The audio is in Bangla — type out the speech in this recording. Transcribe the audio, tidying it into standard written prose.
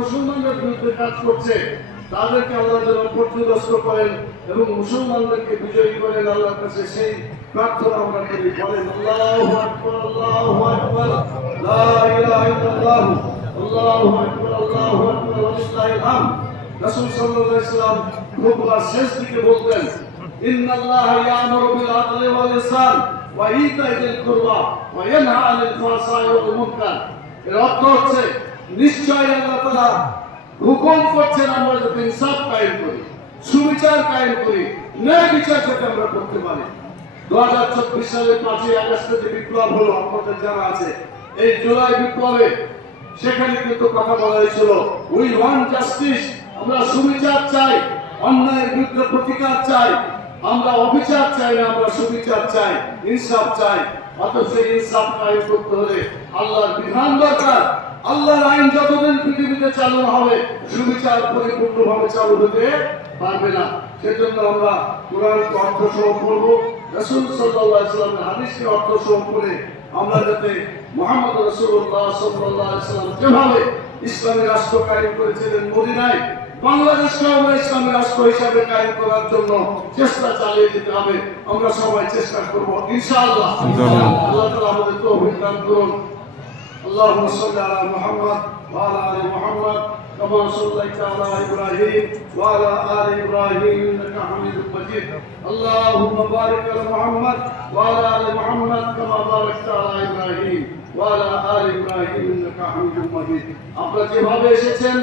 মুসলমানদের বিরুদ্ধে কাজ করছে তাদেরকে আল্লাহ যেন পর্যদস্ত করেন এবং মুসলমানদেরকে বিজয়ী করেন। আল্লাহর কাছে সেই প্রার্থনা আমরা করি। বলেন আল্লাহু আকবার, আল্লাহু আকবার, লা ইলাহা ইল্লাল্লাহ, আল্লাহু আকবার, আল্লাহু আকবার, ওয়ালিল্লাহিল হামদ। রাসূল সাল্লাল্লাহু আলাইহি ওয়াসাল্লাম খুতবার শেষ দিকে বলতেন, ইন্নাল্লাহা ইয়া'মুরু বিল আদলি ওয়াল ইহসান ওয়া ইতা'i যিল কুরবা ওয়া ইয়ানহা আনিল ফাহশাই ওয়াল মুনকার। এর অর্থ হচ্ছে নিশ্চয়ই আল্লাহ তাআলা হুকুম করছেন আমরা যাতে ইনসাফ কায়েম করি, সুবিচার কায়েম করি, ন্যায় বিচার যাতে আমরা করতে পারি। 2024 সালের 5ই আগস্টে যে বিপ্লব হলো আপনাদের জানা আছে, এই জুলাই বিপ্লবে সেখানে কিন্তু কথা বলা হয়েছিল উই ওয়ান্ট জাস্টিস, আমরা সুবিচার চাই, অন্যায়ের বিরুদ্ধে প্রতিকার চাই, আমরা অবিচার চাই না, আমরা সুবিচার চাই, ইনসাফ চাই। অথচ ইনসাফ কায়েম করতে হলে আল্লাহর বিধান দরকার। আল্লাহর আইন যতদিন পৃথিবীতে চালু হবে সুবিচার পরিপূর্ণভাবে চালু হতে পারবে না। সেজন্য আমরা কোরআনকে অর্থ সহ পড়ব, রাসূল সাল্লাল্লাহু আলাইহি ওয়াসাল্লামের হাদিসকে অর্থ সহ পড়ে আমরা যাতে মুহাম্মদ রাসূলুল্লাহ সাল্লাল্লাহু আলাইহি ওয়াসাল্লাম যেভাবে ইসলামী রাষ্ট্র কায়েম করেছিলেন মদিনায়, বাংলাদেশকে আমরা ইসলামী রাষ্ট্র হিসাবে কায়েম করার জন্য চেষ্টা চালিয়ে যেতে হবে। আমরা সবাই চেষ্টা করব ইনশাআল্লাহ। আল্লাহ তাআলা আমাদের তৌফিক দান করুন। اللهم صل على محمد وعلى ال محمد كما صليت على ابراهيم وعلى ال ابراهيم انك حميد مجيد. اللهم بارك على محمد وعلى ال محمد كما باركت على ابراهيم وعلى ال ابراهيم انك حميد مجيد. আপনারা যেভাবে এসেছেন